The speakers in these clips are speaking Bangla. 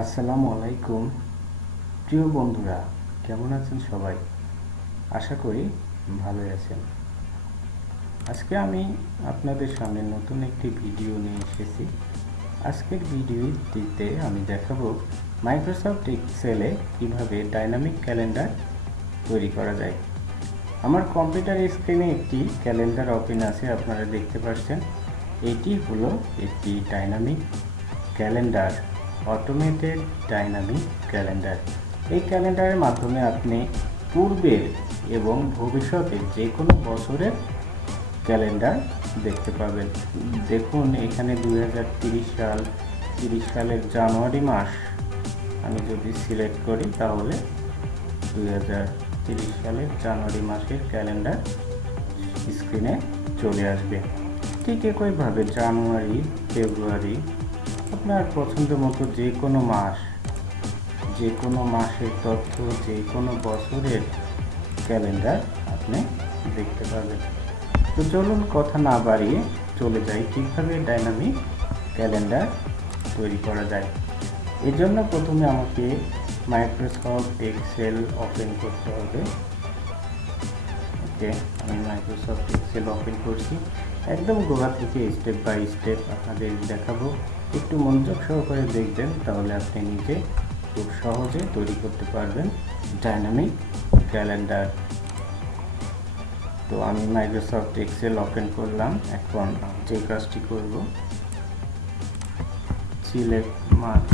আসসালামু আলাইকুম প্রিয় বন্ধুরা, কেমন আছেন সবাই? আশা করি ভালোই আছেন। আজকে আমি আপনাদের সামনে নতুন একটি ভিডিও নিয়ে এসেছি। আজকের ভিডিওটিতে আমি দেখাবো মাইক্রোসফট এক্সেলে কিভাবে ডাইনামিক ক্যালেন্ডার তৈরি করা যায়। আমার কম্পিউটার স্ক্রিনে একটি ক্যালেন্ডার ওপেন আছে, আপনারা দেখতে পাচ্ছেন। এটি হলো একটি dynamic calendar, automated dynamic calendar. এই ক্যালেন্ডারের মাধ্যমে আপনি পূর্বের এবং ভবিষ্যতের যে কোনো বছরের ক্যালেন্ডার দেখতে পাবেন। দেখুন, এখানে 2030 সাল, 30 সালের জানুয়ারি মাস আমি যদি সিলেক্ট করি তাহলে 2030 সালের জানুয়ারি মাসের ক্যালেন্ডার স্ক্রিনে চলে আসবে। ঠিক একইভাবে জানুয়ারি, ফেব্রুয়ারি, আপনার পছন্দ মতো যে কোনো মাস, যে কোনো মাসের তথ্য, যে কোনো বছরের ক্যালেন্ডার আপনি দেখতে পাবেন। তো চলুন কথা না বাড়িয়ে চলে যাই কীভাবে ডাইনামিক ক্যালেন্ডার তৈরি করা যায়। এর জন্য প্রথমে আমাকে মাইক্রোসফট এক্সেল ওপেন করতে হবে। ওকে, আমি মাইক্রোসফট এক্সেল ওপেন করছি। একদম গোড়া থেকে স্টেপ বাই স্টেপ আপনাদের দেখাবো। একটু মনোযোগ সহকারে দেখবেন, তাহলে আপনি নিজে খুব সহজে তৈরি করতে পারবেন ডাইনামিক ক্যালেন্ডার। তো আমি মাইক্রোসফট এক্সেল ওপেন করলাম। এখন যে কাজটি করব, সিলেক্ট মান্থ,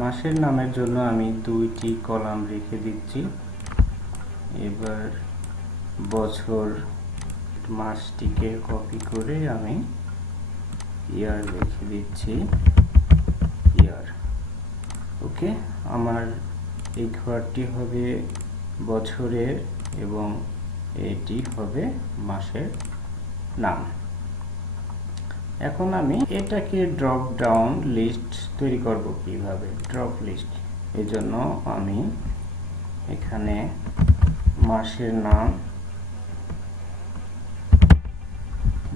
মাসের নামের জন্য আমি 2টি কলাম রেখে দিচ্ছি। এবার বছর মাসটিকে কপি করে আমি ইয়ার লিখে দিচ্ছি, ইয়ার। ওকে, আমার এই ঘরটি হবে বছরের এবং এটি হবে মাসের নাম। এখন আমি এটাকে ড্রপ ডাউন লিস্ট তৈরি করব। কিভাবে ড্রপ লিস্ট? এই জন্য আমি এখানে মাসের নাম,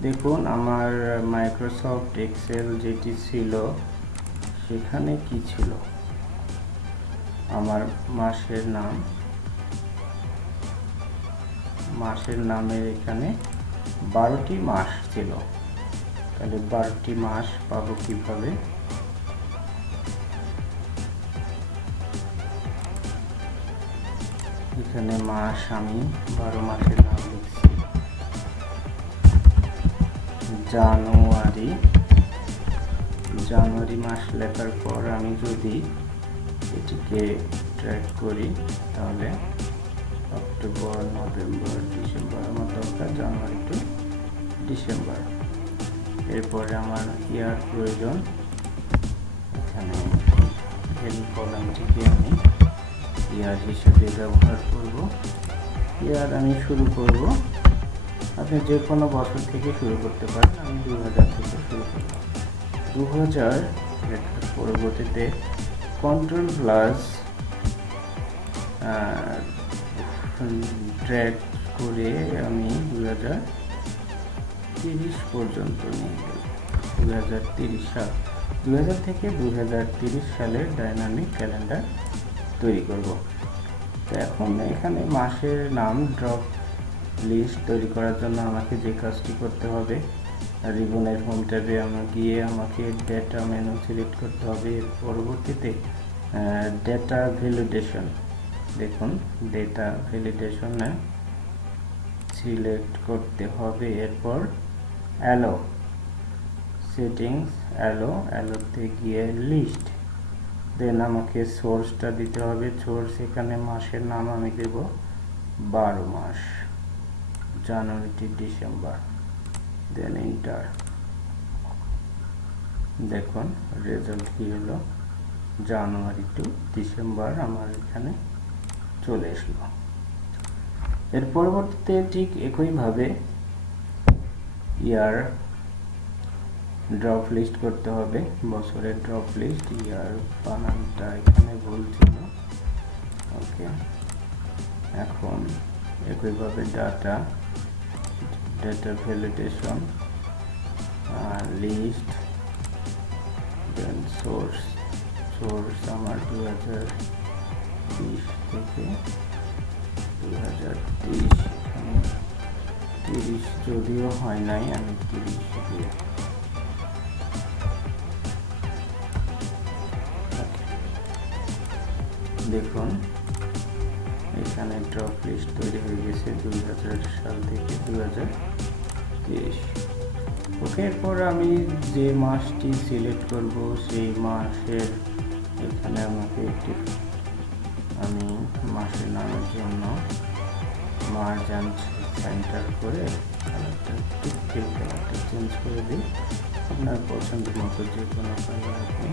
দেখুন আমার মাইক্রোসফট এক্সেল যেটি ছিল সেখানে কি ছিল, আমার মাসের নাম, মাসের নামের এখানে 12টি মাস ছিল। তাহলে 12টি মাস পাবো কিভাবে? এখানে মাস, আমি 12 মাসের নাম লিখছি। জানুয়ারি, জানুয়ারি মাস লেখার পর আমি যদি এটিকে ট্র্যাক করি তাহলে অক্টোবর, নভেম্বর, ডিসেম্বর, আমার দরকার জানুয়ারি টু ডিসেম্বর। এরপরে আমার ইয়ার প্রয়োজন, এখানে এই কলামটিকে আমি ইয়ার হিসেবে ব্যবহার করব। ইয়ার আমি শুরু করব, আপনি যে কোনো বছর থেকে শুরু করতে পারেন। আমি 2000 থেকে শুরু করব। 2000 লেখার পরবর্তীতে কন্ট্রোল প্লাস ড্র্যাগ করে আমি 2030 পর্যন্ত নিয়ে গেলাম। 2030 সাল, 2000 থেকে 2030 সালের ডাইনামিক ক্যালেন্ডার তৈরি করব। তো এখন এখানে মাসের নাম ড্রপ লিস্ট তৈরি করার জন্য আমাকে যে কাজটি করতে হবে, রিবনের হোম ট্যাবে গিয়ে আমাকে ডেটা মেনু সিলেক্ট করতে হবে। এর পরবর্তীতে ডেটা ভ্যালিডেশন, দেখুন ডেটা ভ্যালিডেশনে সিলেক্ট করতে হবে। এরপর অ্যালো সেটিংস, অ্যালোতে গিয়ে লিস্ট, দেন আমাকে সোর্সটা দিতে হবে। সোর্স, এখানে মাসের নাম আমি দেব 12 মাস, জানুয়ারি টু ডিসেম্বর, দেন এন্টার। দেখুন রেজাল্ট কি হলো, জানুয়ারি টু ডিসেম্বর আমার এখানে চলে আসলো। এর পরবর্তীতে ঠিক একইভাবে ইয়ার ড্রপ লিস্ট করতে হবে, বছরের ড্রপ লিস্ট। ইয়ার বানানটা এখানে ভুল ছিল। ওকে, এখন একইভাবে data data validation, list, then source আমার 2020 থেকে 2023, এখানে 30 যদিও হয় নাই, আমি 30 দিয়ে দেখুন এখানে ড্রপ লিস্ট তৈরি হয়ে গেছে 2000 সাল থেকে 2023। ওকে, এরপর আমি যে মাসটি সিলেক্ট করব সেই মাসের এখানে আমাকে আমি মাসের নামের জন্য মার্জান সেন্টার করে কালারটা চেঞ্জ করে দিই। আপনার পছন্দ মতো যে কোনো কালার আপনি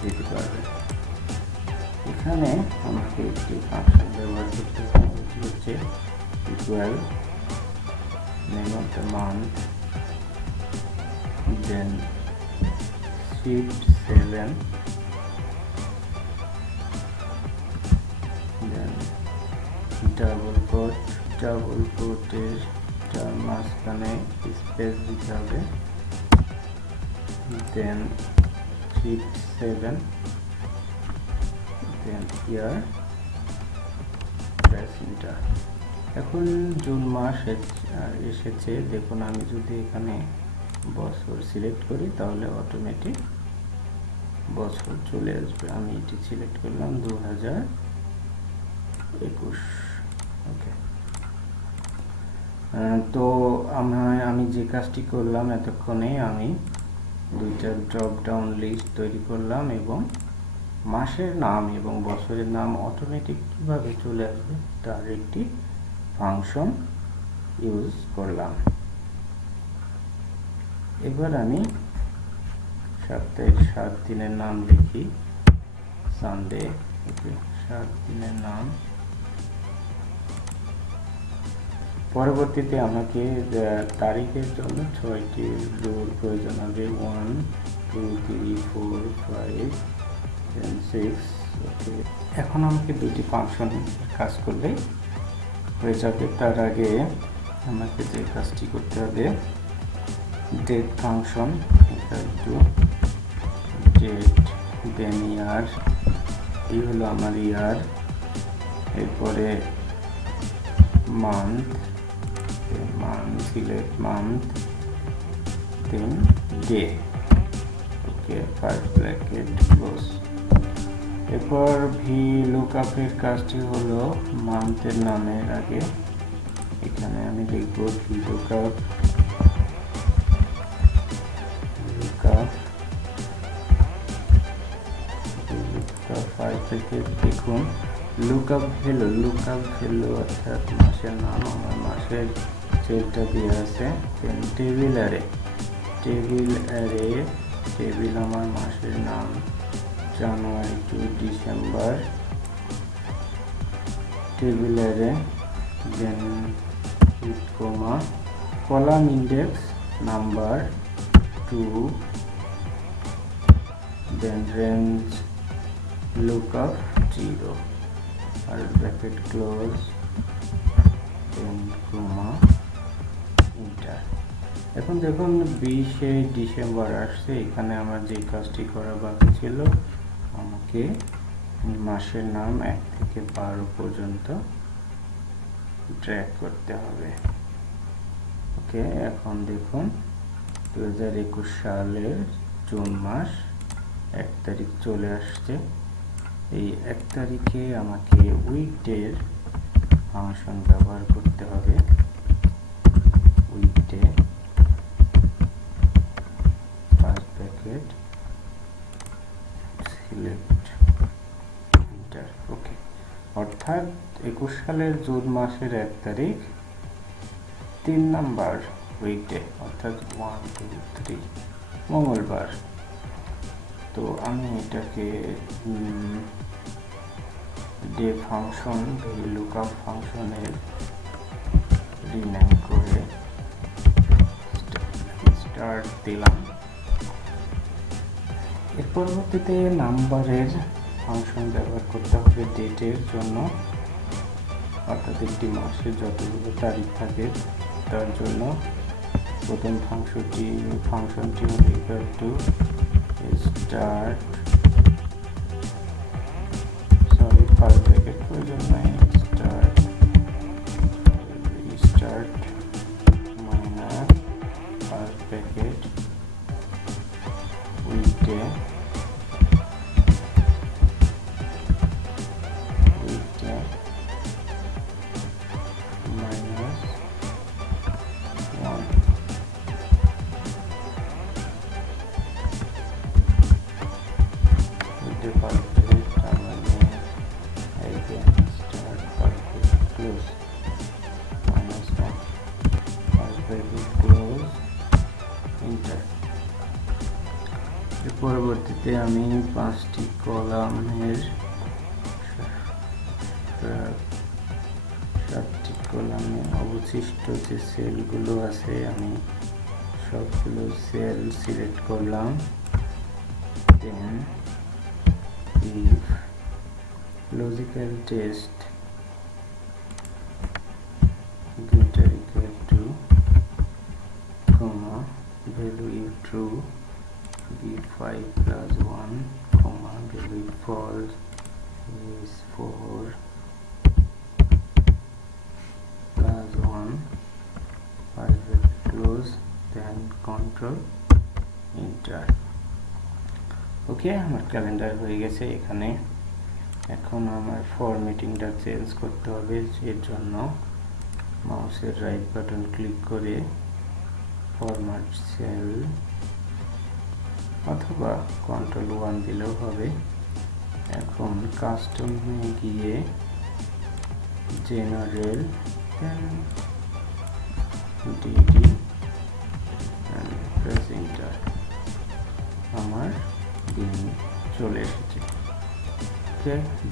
দিতে পারবেন। এখানে আমাকে একটি ফাংশন ব্যবহার করতে হবে, যেটি হচ্ছে equal name of the month, then shift 7, then double কোটের মাঝখানে স্পেস দিতে হবে, then shift 7, then here press enter। এখন জুন মাস এসেছে, দেখুন আমি যদি এখানে বছর সিলেক্ট করি তাহলে অটোমেটিক বছর চলে আসবে। আমি এটি সিলেক্ট করলাম 2021। ওকে, তো আমি যে কাজটি করলাম এতক্ষণে, আমি দুইটা ড্রপ ডাউন লিস্ট তৈরি করলাম এবং মাসের নাম এবং বছরের নাম অটোমেটিক কিভাবে চলে আসবে তার একটি ফাংশন ইউজ করলাম। এবার আমি সপ্তাহের 7 দিনের নাম লিখি, সানডে। ওকে, 7 দিনের নাম। পরবর্তীতে আমাকে তারিখের জন্য 6টি রোর প্রয়োজন হবে, 1 2 3 4 5 then 6। ওকে, এখন আমাকে দুটি ফাংশন কাজ করলেই হয়ে যাবে। তার আগে আমাকে যে কাজটি করতে হবে, ডেট ফাংশন, টু ডেট, দেন ইয়ার, এই হলো আমার ইয়ার, এরপরে মান্থ, সিলেক্ট মান্থ, দেন ডে। ওকে, ফার্স্ট ব্র্যাকেট ক্লোজ। এরপর VLOOKUP এর কাজটি হলো মান্থের নামের আগে এখানে আমি লিখব VLOOKUP 5 থেকে দেখুন লুকআপ ভ্যালু অর্থাৎ মাসের নাম, আমার মাসের সেলটা দেওয়া আছে। দেন টেবিল অ্যারে আমার মাসের নাম January to December, table array, then comma, column index number 2, then range lookup 0 আর bracket close, then comma, enter. এখন দেখুন 20 ডিসেম্বর আসছে, এখানে আমার যে কাজটি করা বাকি ছিল, আমাকে মাসের নাম 1 থেকে 12 পর্যন্ত ড্র্যাগ করতে হবে। ওকে, এখন দেখুন 2021 সালের জুন মাস 1 তারিখ চলে আসছে। এই 1 তারিখে আমাকে উইকডের ফাংশন ব্যবহার করতে হবে। Weekday first bracket select enter. Okay, অর্থাৎ 21 সালের জুন মাসের 1 তারিখ 3 নাম্বার উইকডে, অর্থাৎ 1 2 3 মঙ্গলবার। তো আমি এটাকে ডে ফাংশন VLOOKUP ফাংশনের রিনেম করে স্টার্ট দিলাম। এর পরবর্তীতে নাম্বারের ফাংশন ব্যবহার করতে হবে ডেটের জন্য, অর্থাৎ একটি মাসে যতগুলো তারিখ থাকে তার জন্য প্রথম ফাংশনটি হলো equal to start first bracket প্রয়োজন নাই, start minus first bracket weekday minus 1 weekday first bracket মানে again start first bracket close minus 1 first bracket close enter। এর পরবর্তীতে আমি 5টি কলামের 7টি কলামে অবশিষ্ট যে সেলগুলো আছে আমি সবগুলো সেল সিলেক্ট করলাম। then if logical test greater equal to comma value if true be 5 plus 1 comma value if false is 4 plus 1 first bracket close then control enter। ওকে, আমার ক্যালেন্ডার হয়ে গেছে এখানে। এখন আমার ফরম্যাটিংটা চেঞ্জ করতে হবে, এর জন্য মাউসের রাইট বাটন ক্লিক করে ফরম্যাট সেল অথবা কন্ট্রোল 1 দিলেও হবে। এখন কাস্টমে গিয়ে general then DD and press enter. আমার দিন চলে এসেছে।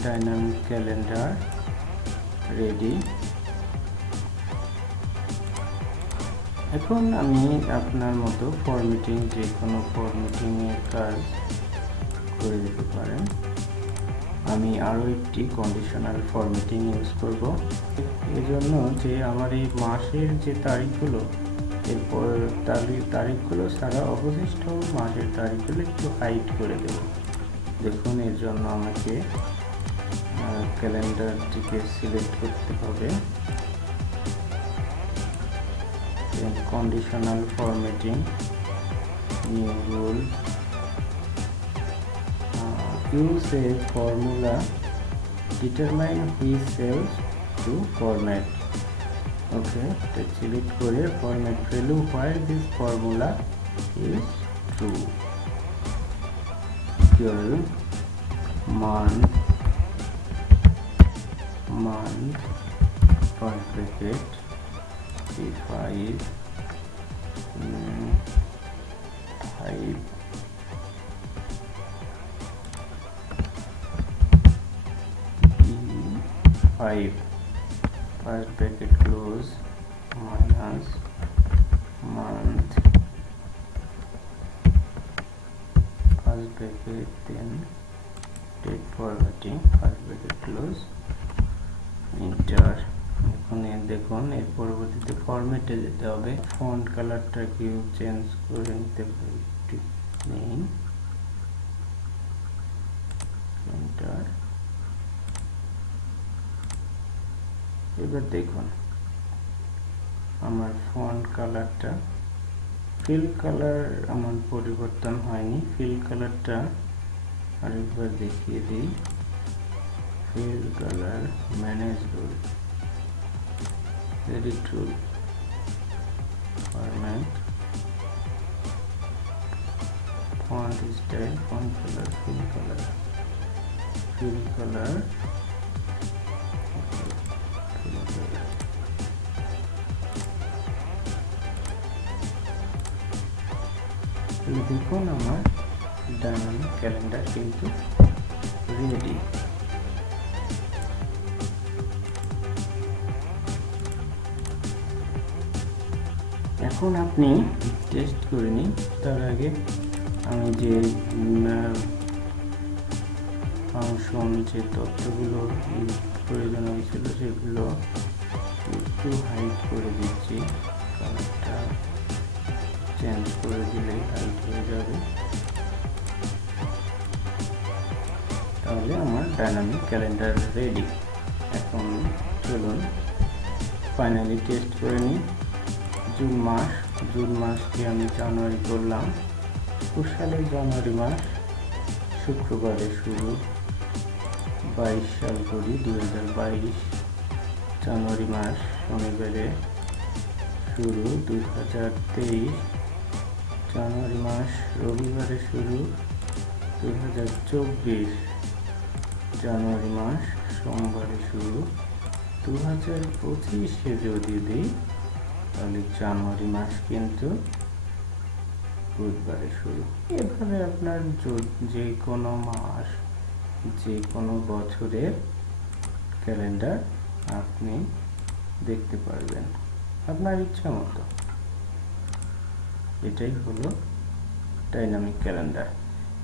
Dynamic calendar ready. এখন আমি আপনার মতো ফরম্যাটিং যে কোনো ফরম্যাটিং এর কাজ করে দিতে পারেন। আমি আরও একটি কন্ডিশনাল ফরম্যাটিং ইউজ করব, এজন্য যে আমার এই মাসের যে তারিখগুলো এরপর তারিখগুলো ছাড়া অবশিষ্ট মাসের তারিখগুলো একটু হাইড করে দেব। দেখুন, এর জন্য আমাকে ক্যালেন্ডারটিকে সিলেক্ট করতে হবে। Conditional formatting new rule use a formula determine which cells to format. Okay, এটা সিলেক্ট করে format value where this formula is true equal month first bracket 5 first bracket close minus month first bracket then date formatting first bracket close enter। এখন দেখুন, এর পরবর্তীতে ফরম্যাটে যেতে হবে। ফন্ট কালারটাকে চেঞ্জ করে নিতে পারি, নেই এন্টার। এবার দেখুন আমার ফন্ট কালারটা, ফিল কালার আমার পরিবর্তন হয়নি। ফিল কালারটা আরেকবার দেখিয়ে দিই। Fill colour manage rule, edit rule, format, font style, font colour, fill colour, fill colour, দেখুন আমার ডাইনামিক ক্যালেন্ডার কিন্তু রেডি। এখন আপনি টেস্ট করে নিন। তার আগে আমি যে ফাংশন যে তথ্যগুলো প্রয়োজন হয়েছিল সেগুলো একটু হাইট করে দিচ্ছি, কালারটা চেঞ্জ করে দিলেই হাইট হয়ে যাবে। তাহলে আমার ডাইনামিক ক্যালেন্ডার রেডি। এখন চলুন ফাইনালি টেস্ট করে নিই। জুন মাসটি আমি জানুয়ারি করলাম। ২০ সালের জানুয়ারি মাস শুক্রবারে শুরু, ২২ সাল করি 2022। জানুয়ারি মাস শনিবারে শুরু, 2023। জানুয়ারি মাস রবিবারে শুরু, 2024। জানুয়ারি মাস সোমবারে শুরু, 2025-এ যদি দিই তাহলে জানুয়ারি মাস কিন্তু বুধবারে শুরু। এভাবে আপনার যে কোনো মাস, যে কোনো বছরের ক্যালেন্ডার আপনি দেখতে পারবেন আপনার ইচ্ছা মতো। এটাই হলো ডাইনামিক ক্যালেন্ডার।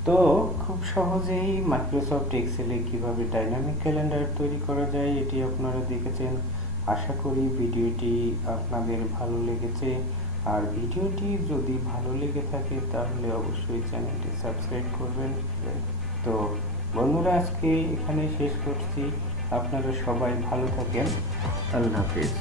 তো খুব সহজেই মাইক্রোসফট এক্সেলে কিভাবে ডাইনামিক ক্যালেন্ডার তৈরি করা যায় এটি আপনারা দেখেছেন। আশা করি ভিডিওটি আপনাদের ভালো লেগেছে। আর ভিডিওটি যদি ভালো লেগে থাকে তাহলে অবশ্যই চ্যানেলটি সাবস্ক্রাইব করবেন। তো বন্ধুরা, আজকে এখানে শেষ করছি। আপনারা সবাই ভালো থাকেন। আল্লাহ হাফেজ।